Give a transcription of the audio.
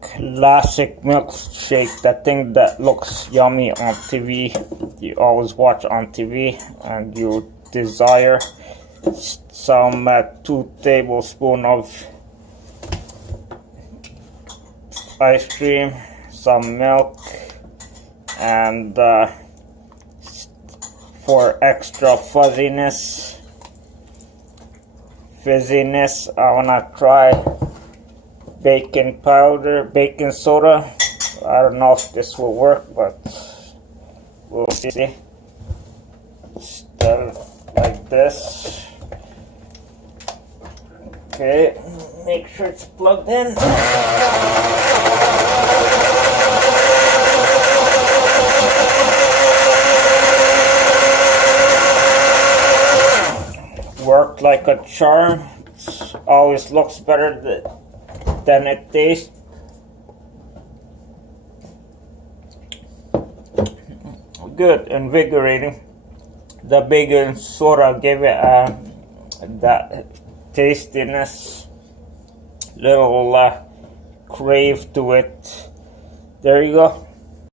classic milkshake, that thing that looks yummy on TV, you always watch on TV, and you desire some 2 tablespoons of ice cream, some milk, and for extra fizziness, I wanna try baking powder, baking soda. I don't know if this will work, but we'll see. Stir it like this. Okay, make sure it's plugged in. Worked like a charm. Always looks better than it tastes. Good, invigorating. The baking soda gave it that tastiness, little crave to it. There you go.